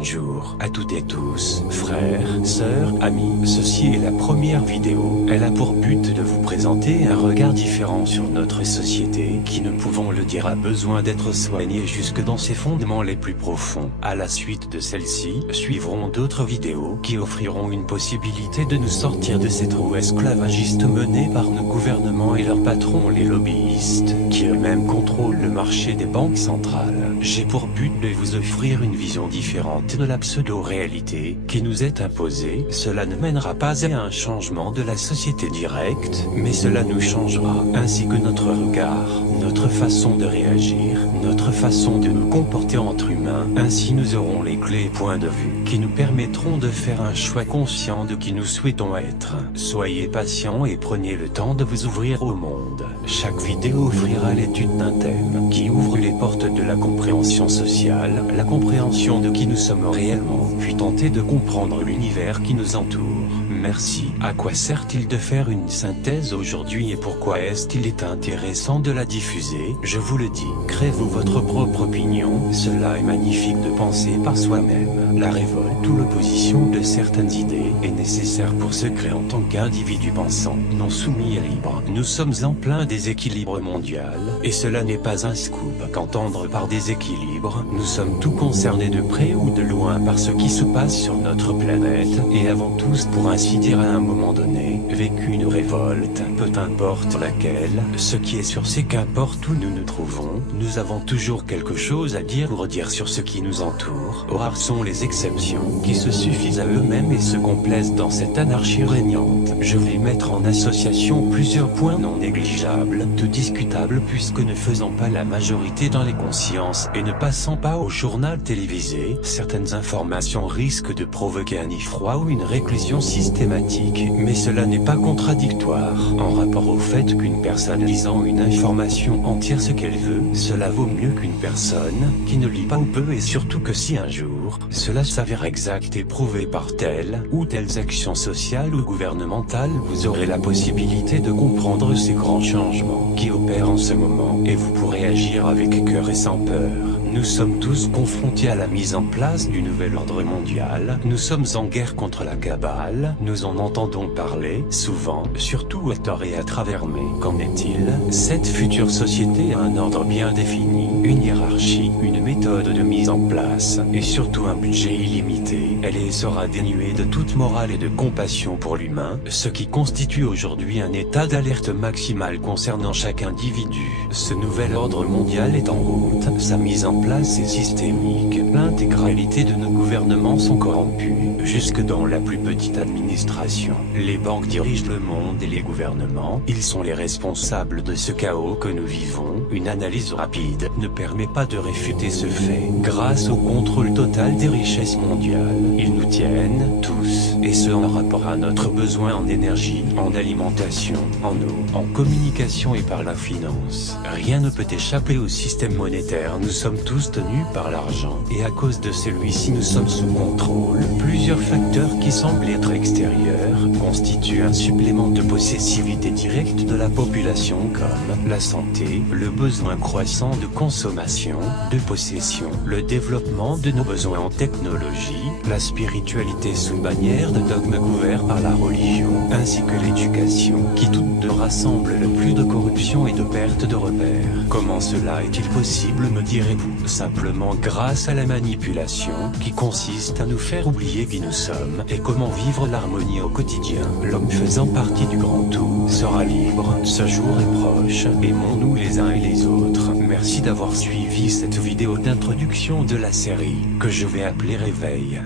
bonjour à toutes et tous, frères, sœurs, amis. Ceci est la première vidéo. Elle a pour but de vous présenter un regard différent sur notre société qui, ne pouvons le dire, a besoin d'être soigné jusque dans ses fondements les plus profonds. À la suite de celle-ci, suivront d'autres vidéos qui offriront une possibilité de nous sortir de cette roue esclavagiste menée par nos gouvernements et leurs patrons, les lobbyistes, qui eux-mêmes contrôlent le marché des banques centrales. J'ai pour but de vous offrir une vision différente de la pseudo-réalité qui nous est imposée. Cela ne mènera pas à un changement de la société directe, mais cela nous changera, ainsi que notre regard, notre façon de réagir, notre façon de nous comporter entre humains. Ainsi nous aurons les clés et points de vue qui nous permettront de faire un choix conscient de qui nous souhaitons être. Soyez patients et prenez le temps de vous ouvrir au monde. Chaque vidéo offrira l'étude d'un thème qui ouvre les portes de la compréhension sociale, la compréhension de qui nous sommes réellement, puis tenter de comprendre l'univers qui nous entoure. Merci. À quoi sert-il de faire une synthèse aujourd'hui et pourquoi est-il intéressant de la diffuser? Je vous le dis, créez-vous votre propre opinion. Cela est magnifique de penser par soi-même. La révolte ou l'opposition de certaines idées est nécessaire pour se créer en tant qu'individu pensant, non soumis et libre. Nous sommes en plein déséquilibre mondial, et cela n'est pas un scoop qu'entendre par déséquilibre. Nous sommes tous concernés de près ou de loin par ce qui se passe sur notre planète, et avons tous, pour ainsi dire, à un moment donné, vécu une révolte, peu importe laquelle. Ce qui est sûr, c'est qu'importe où nous nous trouvons, nous avons toujours quelque chose à dire ou redire sur ce qui nous entoure. Rares sont les exceptions qui se suffisent à eux-mêmes et se complaisent dans cette anarchie régnante. Je vais mettre en association plusieurs points non négligeables, tout discutables puisque ne faisant pas la majorité dans les consciences et ne passant pas au journal télévisé, certaines informations risquent de provoquer un effroi ou une réclusion systématique, mais cela n'est pas contradictoire en rapport au fait qu'une personne lisant une information en tire ce qu'elle veut. Cela vaut mieux qu'une personne qui ne lit pas ou peu, et surtout que si un jour cela s'avère exact et prouvé par telle ou telles actions sociales ou gouvernementales, vous aurez la possibilité de comprendre ces grands changements qui opèrent en ce moment, et vous pourrez agir avec cœur et sans peur. Nous sommes tous confrontés à la mise en place du nouvel ordre mondial. Nous sommes en guerre contre la cabale. Nous en entendons parler, souvent, surtout à tort et à travers, mais qu'en est-il? Cette future société a un ordre bien défini, une hiérarchie, une méthode de mise en place, et surtout un budget illimité. Elle sera dénuée de toute morale et de compassion pour l'humain, ce qui constitue aujourd'hui un état d'alerte maximale concernant chaque individu. Ce nouvel ordre mondial est en route. Sa mise en place est systémique. L'intégralité de nos gouvernements sont corrompus, jusque dans la plus petite administration. Les banques dirigent le monde et les gouvernements, ils sont les responsables de ce chaos que nous vivons. Une analyse rapide ne permet pas de réfuter ce fait. Grâce au contrôle total des richesses mondiales, ils nous tiennent tous, et ce en rapport à notre besoin en énergie, en alimentation, en eau, en communication et par la finance. Rien ne peut échapper au système monétaire. Nous sommes tous tenus par l'argent, et à cause de celui-ci nous sommes sous contrôle. Plusieurs facteurs qui semblent être extérieurs constituent un supplément de possessivité directe de la population, comme la santé, le besoin croissant de consommation, de possession, le développement de nos besoins en technologie, la spiritualité sous bannière de dogmes couverts par la religion, ainsi que l'éducation, qui toutes deux rassemblent le plus de corruption et de perte de repères. Comment cela est-il possible, me direz-vous? Simplement grâce à la manipulation, qui consiste à nous faire oublier qui nous sommes et comment vivre l'harmonie au quotidien. L'homme faisant partie du grand tout sera libre. Ce jour est proche. Aimons-nous les uns et les autres. Merci d'avoir suivi cette vidéo d'introduction de la série que je vais appeler Réveil.